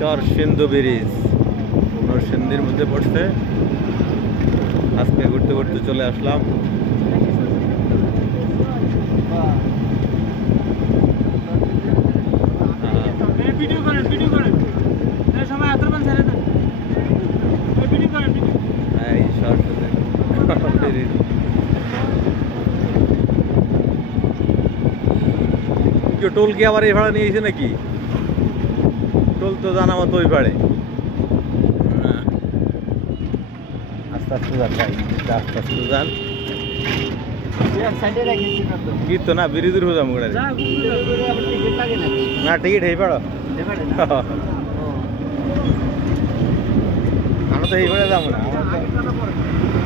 চর Sindhu bridge. সিন্ধির মধ্যে পড়ছে। আজকে ঘুরতে ঘুরতে চলে আসলাম। কি টোল কি আবার এই ভাড়া নিয়ে এসে নাকি? টোল তো জানা মতো ওই ভাড়ে আস্তে আস্তে যান ভাই আস্তে আস্তে যান। সাইডে রাখি কি তো না বিরিদির হয়ে যাব যা না। না টিকিট হয়ে পাড়ো। আমরা তো এই ভাড়ে যাব না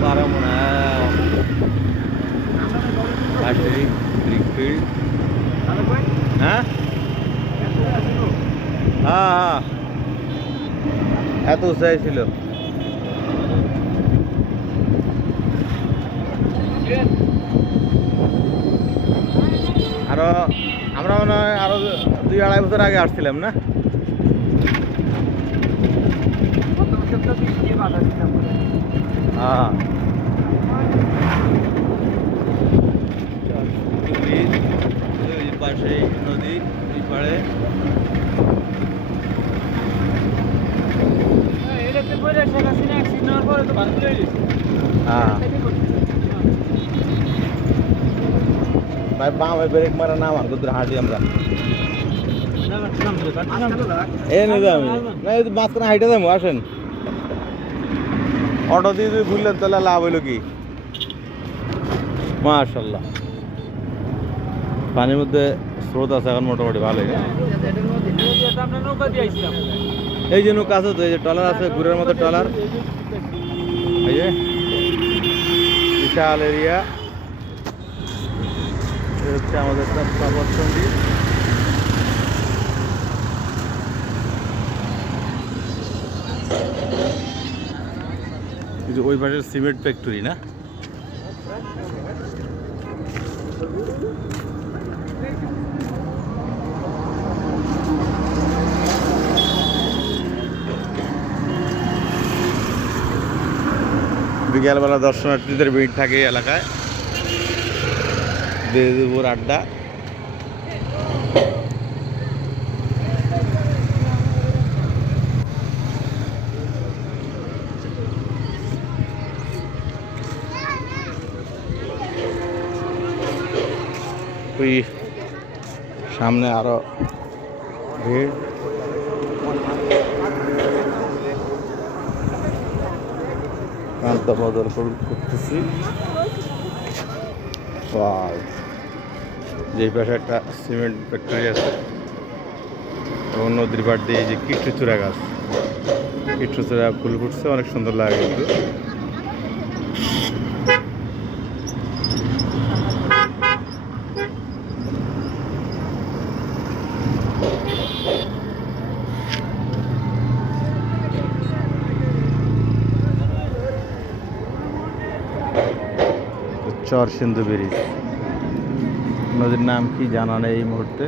পারব না। বাসি ব্রিকফিল্ড হ্যাঁ হ্যাঁ হ্যাঁ। এত উৎসাহী ছিল। আরও, আমরা মনে হয় আরও দুই আড়াই বছর আগে আসছিলাম, না? হ্যাঁ। পাশে নদী। ভাই ব্রেক মারা হাঁটি আমরা। অটো দিয়ে লাভ কি? পানির মধ্যে স্রোত আছে এখন মোটামুটি ভালোই। এই যে নৌকা আছে তো, এই যে ট্রলার আছে ঘুরের মতো যে, বিশাল এরিয়া হচ্ছে আমাদের এই যে ওই পাশের সিমেন্ট ফ্যাক্টরি না? বিকেলবেলা দর্শনার্থীদের ভিড় থাকে এলাকায়। দুপুর আড্ডা। ওই সামনে আরও ভিড়। কান্ত বদল করতেছি. যে পাশে একটা সিমেন্ট ফ্যাক্টরি আছে। এবং নদীর পাড় দিয়ে যে কীটচূড়া গাছ। কীটচূড়া ফুল ফুটছে, অনেক সুন্দর লাগে কিন্তু। চর সিন্ধু ব্রিজ। নদীর নাম কি জানা নেই এই মুহূর্তে।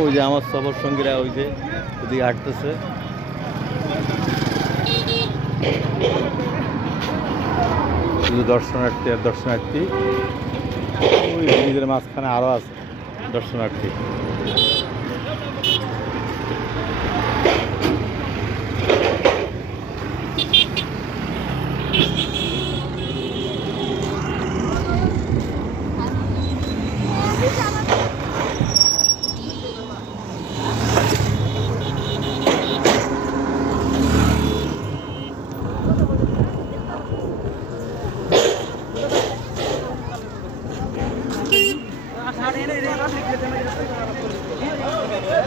ওই যে আমার সবার সঙ্গীরা ওই যে ওদিকে হাঁটতেছে। শুধু দর্শনার্থী আর দর্শনার্থী। ওই ব্রিজের মাঝখানে আরও আছে দর্শনার্থী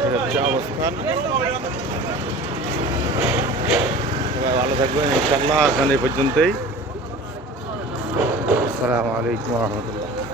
এই হচ্ছে অবস্থান সবাই ভালো থাকবেন ইনশাল্লাহ এখন এই পর্যন্তই। আসসালামু আলাইকুম রহমতুল্লাহ।